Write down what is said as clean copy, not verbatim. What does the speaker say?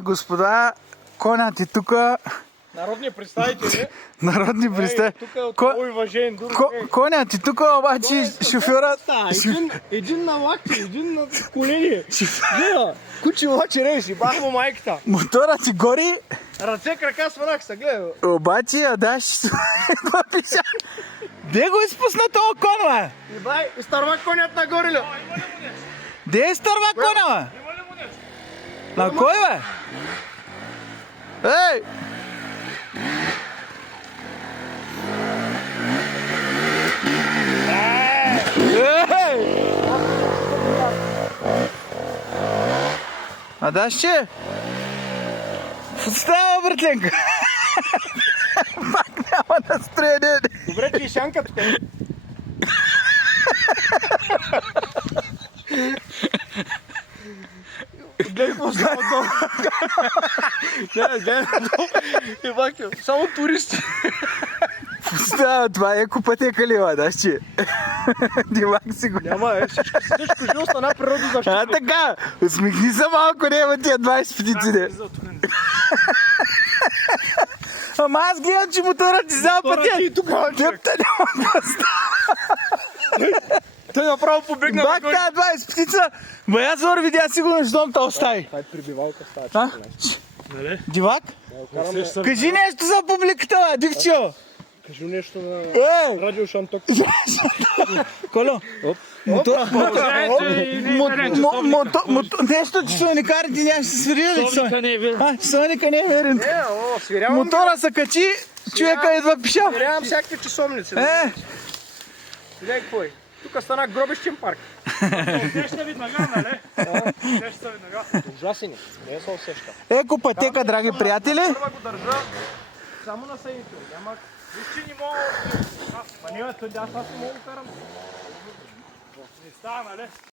Господа, конят е тука. Народни представители. Народни представители. Тук е от уважен друг. Конят е тука, обаче шофьорът... Един на лакти, един на колени. Гледа, куче лаче режи, бах му майката. Моторът ти гори, Ръце, крака, сванах се, гледа. обаче Адаш... Де го изпусна това кон, бе? И бай, изтърва конят нагоре ли? Де изтърва кона, бе? На кой, бе? Ей! Ей! Адашче? Какво става, братленка? Пак няма настроение. Добре, ти шанка тук. Гледай какво става долу. Гледай, само туристи. Става, това е екопътека ли, Адашче? Димак си го. Няма, всичко живо стана природа защита. А така, усмихни се малко, няма тия 20 птици, не. Ама аз гледам, че моторът ти взял пътя. Тъпта няма да става. Той направо побегна. Бак тая 20 птица. Бая зор видя сигурно, щом те остави. Това е прибивалка става. А? Дивак? Кажи нещо за публиката, бе, дивчо. Кажи нещо на Е! радио Шанток. Коло? Нещо, че соникарите няма ще се свирили ли? Соника не е верен. Соника не е верен. Свирявам. Мотора се качи, човека идва пишал. Свирявам всякакви часовници. Гледай какво е. Тук стана гробищен парк. Усеща веднага, нали? Усеща веднага. Ужасен е. Не се усеща. Еко пътека, драги приятели. Първа го държа само на съединител. Няма... Виж, че не мога... Ма не, аз не мога да карам. Не става, нали?